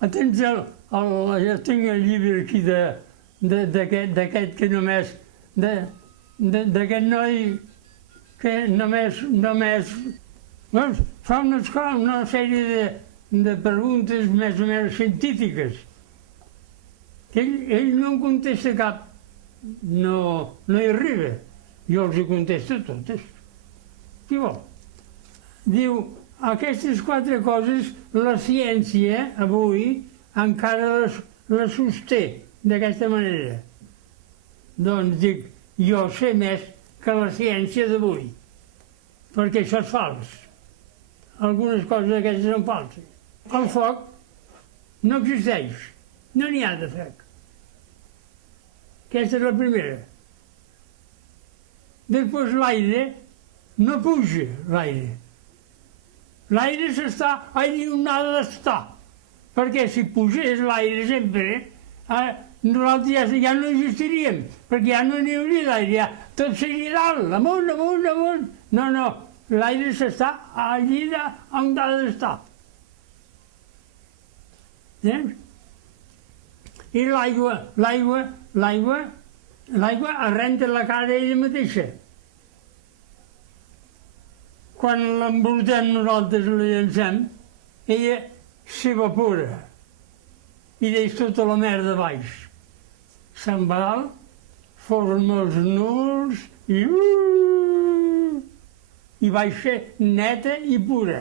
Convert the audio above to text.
Jo tinc el llibre aquí d'aquest que només, d'aquest noi que només fa una sèrie de preguntes més o menys científiques. Ell no en contesta cap, no hi arriba. Jo els hi contesto totes. Qui vol? Diu, aquestes 4 coses la ciència avui encara les sosté d'aquesta manera. Doncs dic, jo sé més que la ciència d'avui, perquè això és fals. Algunes coses d'aquestes són falses. El foc no existeix, no n'hi ha de foc. Aquesta és la primera. Després l'aire, no puja l'aire. L'aire s'està allí on ha d'estar, perquè si pugés l'aire sempre, nosaltres ja no existiríem, perquè ja no n'hi hauria d'aire, tot seria dalt, amunt, amunt, amunt. No, l'aire s'està allí on ha d'estar. I l'aigua arrenta la cara ella mateixa. Quan l'embrutem nosaltres i la llancem, ella s'evapora i deix tota la merda baix. Se'n va dalt, forma els núvols i baixa neta i pura.